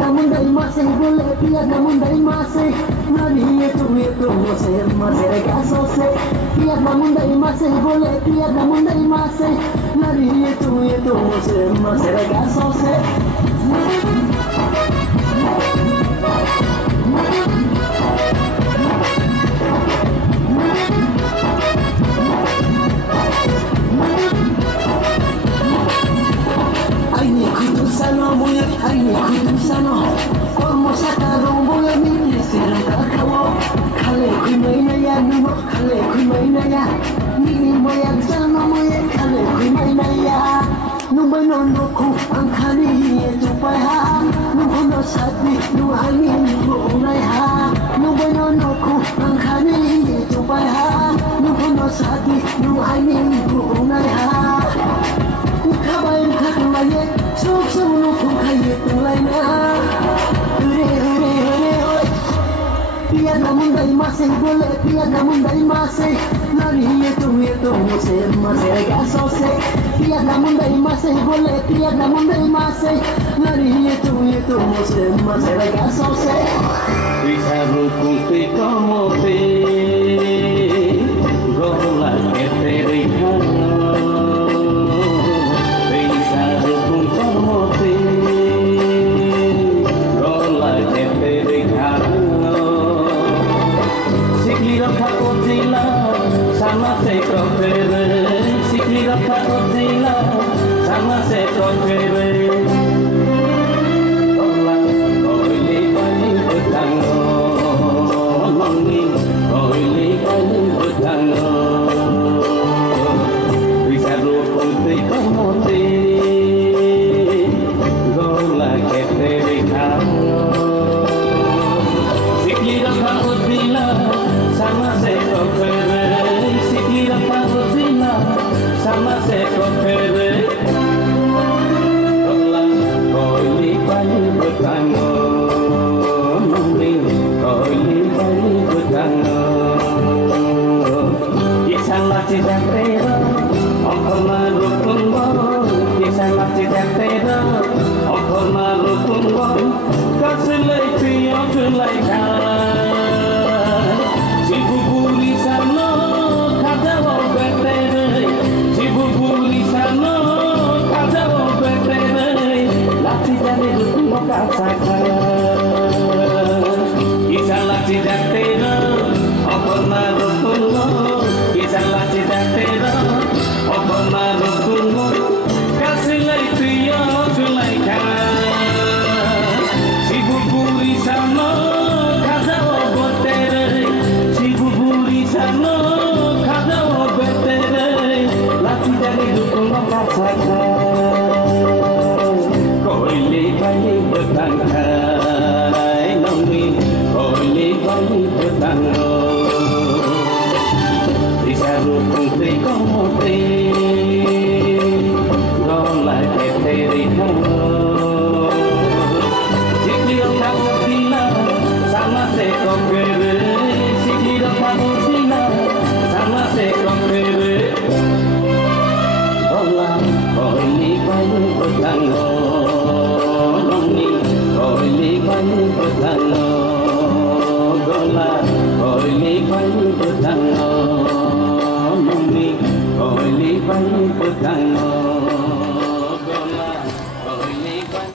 namun dari masih boleh biar namun dari masih nari itu masih rega sose biar namun dari masih boleh biar namun dari masih nari itu masih rega sose Aini kutusano muya aini kutusano Ormo sakaro muya miti sirang kakawo Kale kumaina ya numo kale kumaina ya Nini moya sano muya kale kumaina ya Numba nonoku angkali ye jupai ha Numba no sati nuhani nubu unai ha Numba nonoku angkali ye jupai ha Numba no sati nuhani nubu unai ha Kabain kakulaya, sok nukung kaya tulainya. Hore, biar namun dari masih boleh, biar namun dari masih. Nari itu masih rega sose. Biar namun dari masih boleh, biar namun dari masih. Nari itu masih rega sose. Bisa rukun pikomote, gola keterikan. Sama se trocere Tolak Oili bani betango Nongi Oili bani betango Bisa rukun tikomote Gola keterikano Sikira pakut bila Sama se trocere Sikira pakut bila Sama se trocere Betango, nungling, oili bali betango. Kisah masih jantero, ongkol marukun bor. Kisah masih jantero, ongkol marukun bor. Kasilai piyo kulai kan. Si bubuli sano, kadawo betere. Si bubuli sano, kadawo betere. Lati dari rukun Kisah lati jantero, opor marukun bor. Kisah lati jantero, opor marukun bor. Kasilai piyo kulai kan. Si bubuli sano, kadawo betere. Si bubuli sano, kadawo betere. Lati dari rukun Koili bali betangkai nongi, koili bali betango. Bisa rukun tikomote, gola keterikano. Sikiro kamu bila, sama sekokere. Sikiro kamu bila, sama sekokere. Gola koili bali betango. Oili bali betango, gola, oili bali betango.